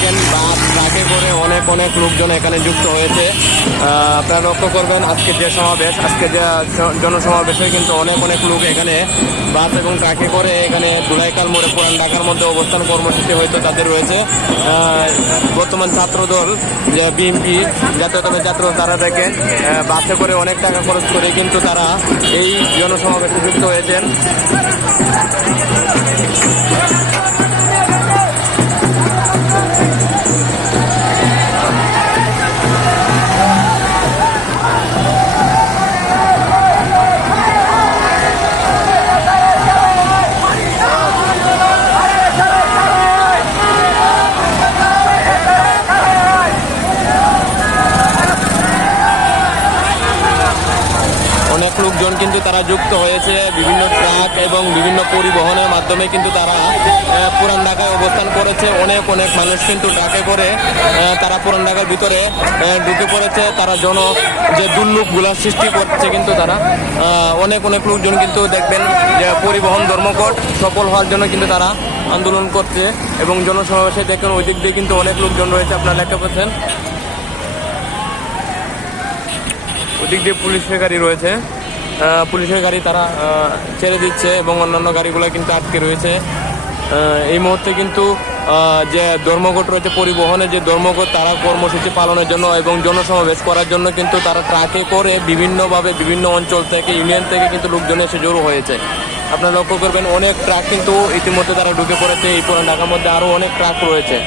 দেখেন বাস ট্রাকে করে অনেক অনেক লোকজন এখানে যুক্ত হয়েছে। আপনারা লক্ষ্য করবেন আজকে যে সমাবেশ, আজকে যে জনসমাবেশে কিন্তু অনেক অনেক লোক এখানে বাস এবং ট্রাকে করে এখানে ধুলাইখাল মোড়ে পুরান ঢাকার মধ্যে অবস্থান কর্মসূচি হয়তো তাদের রয়েছে। বর্তমান ছাত্রদল যে বিএনপি জাতীয়তাবাদী ছাত্রদল তারা দেখেন বাসে করে অনেক টাকা খরচ করে কিন্তু তারা এই জনসমাবেশে যুক্ত হয়েছেন। অনেক লোকজন কিন্তু তারা যুক্ত হয়েছে বিভিন্ন ট্রাক এবং বিভিন্ন পরিবহনের মাধ্যমে কিন্তু তারা পুরান ঢাকায় অবস্থান করেছে। অনেক অনেক মানুষ কিন্তু ট্রাকে করে তারা পুরান ঢাকার ভিতরে ঢুকে পড়েছে। তারা যে দুর্ভোগগুলোর সৃষ্টি করছে কিন্তু তারা অনেক অনেক লোকজন কিন্তু দেখবেন যে পরিবহন ধর্মঘট সফল হওয়ার জন্য কিন্তু তারা আন্দোলন করছে এবং জনসমাবেশে দেখেন ওই দিক দিয়ে কিন্তু অনেক লোকজন রয়েছে, আপনারা দেখতে পাচ্ছেন। ওদিক দিয়ে পুলিশের গাড়ি রয়েছে, পুলিশের গাড়ি তারা ছেড়ে দিচ্ছে এবং অন্যান্য গাড়িগুলো কিন্তু আটকে রয়েছে। এই মুহূর্তে কিন্তু যে ধর্মঘট রয়েছে পরিবহনের যে ধর্মঘট তারা কর্মসূচি পালনের জন্য এবং জনসমাবেশ করার জন্য কিন্তু তারা ট্রাকে করে বিভিন্নভাবে বিভিন্ন অঞ্চল থেকে ইউনিয়ন থেকে কিন্তু লোকজন এসে জড়ো হয়েছে। আপনারা লক্ষ্য করবেন অনেক ট্রাক কিন্তু ইতিমধ্যে তারা ঢুকে পড়েছে। এই পুরান ঢাকার মধ্যে আরও অনেক ট্রাক রয়েছে।